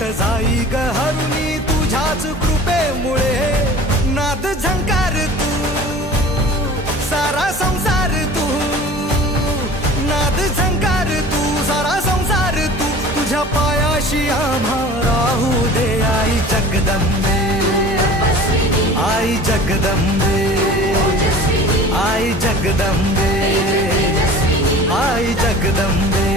संकट जाई ग हरुनी तुझ्याच कृपेमुळे नाद झंकार तू सारा संसार तू नाद झंकार तू सारा संसार तू तुझ्या पायाशी आम्हा राहू दे आई जगदंबे आई जगदंबे आई जगदंबे आई जगदंबे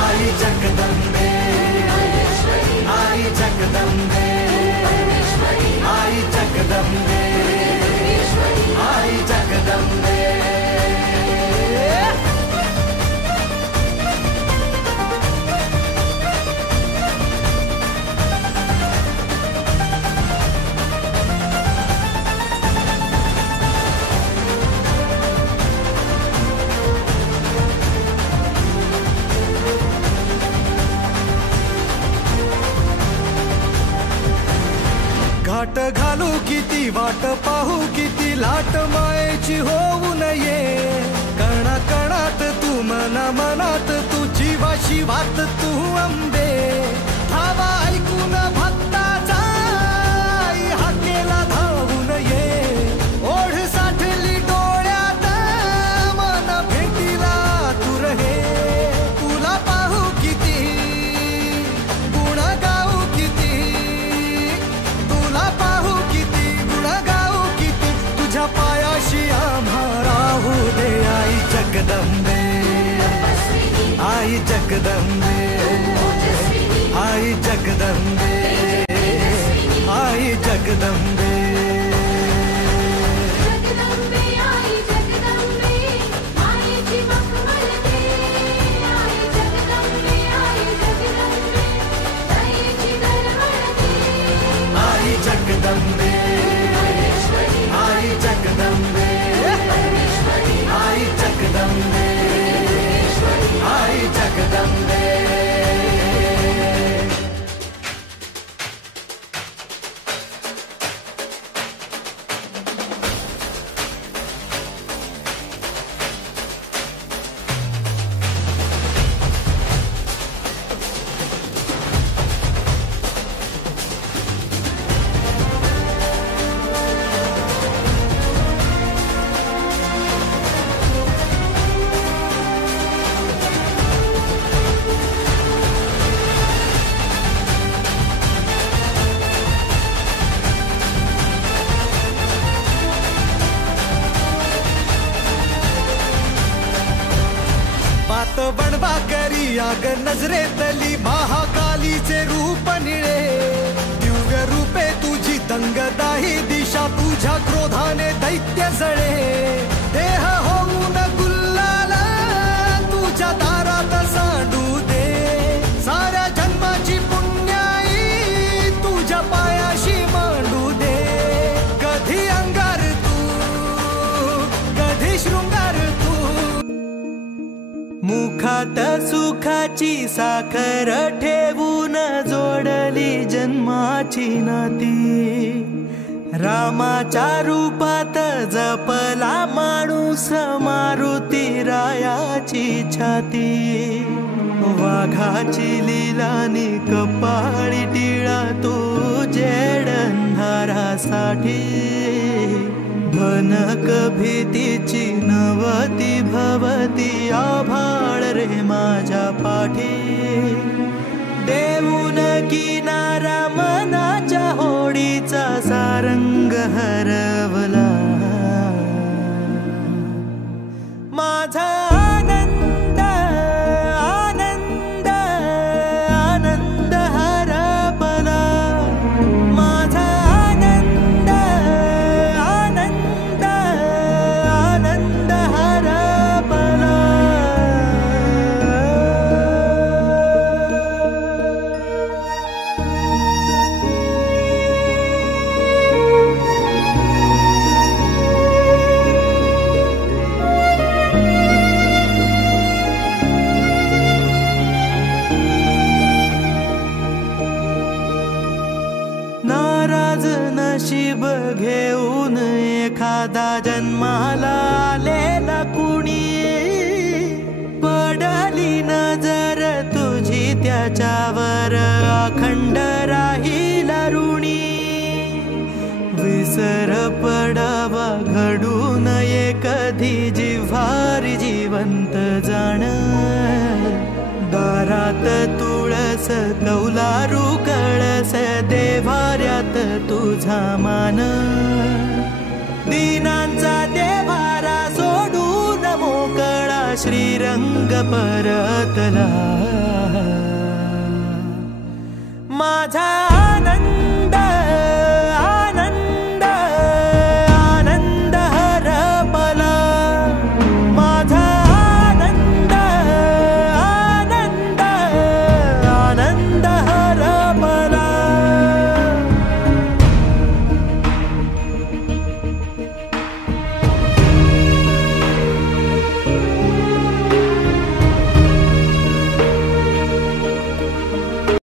आई जगदंबे आई जगदंबे आई जगदंबे आई जगदंबे घाट घालू किती वाट पाहू किती लाट मायेची होऊ नये कणा कणात तू मना मनात तू जीवाशी वात तू अंबे धावा ऐकून भक्ताचा हाकेला धावू नये ओढ साठली डोळ्यात मन भेटीला तू रहे तुला पाहू किती गुण गाऊ किती तुला पाहू किती गुण गाऊ किती तुझ्या पायाशी आम्हा राहू दे आई जगदंबे आई जगदंबे आई जगदंबे आई जगदंबे जगदंबे आई जगदंबे आई जगदंबे आई जगदंबे बनवा करी आग नजरेतली महाकालीचे रूप निळे दिव्य रूपे तुझी दंगदाही दिशा तुझ्या क्रोधाने दैत्य जळे देह होऊन गुल्लाल तुझ्या दारात सांडू दे साऱ्या जन्माची पुण्याई तुझ्या पायाशी मांडू दे कधी अंगार तू कधी शृंगार तू मुखात सुखाची साखर ठेवून जोडली जन्माची नाती रामाच्या रूपात जपला माणूस मारुती रायाची छाती वाघाची लीलानी कपाळी टिळा तू जेड अंधारासाठी भनक भीतीची नवती भवती आभाळ रे माझ्या पाठी देऊन किनारा मनाच्या होडीचा सारंग हरवला माझा आनंद आनंद आनंद हरपला माझा आनंद आनंद आनंद हरपला त्याच्यावर अखंड राहील ऋणी विसर पडावा घडू नये कधी जिव्हारी जिवंत जाण दारात तुळस कौलारू कळस देवाऱ्यात तुझा मान दीनांचा देवारा सोडून मोकळा श्रीरंग परतला माझा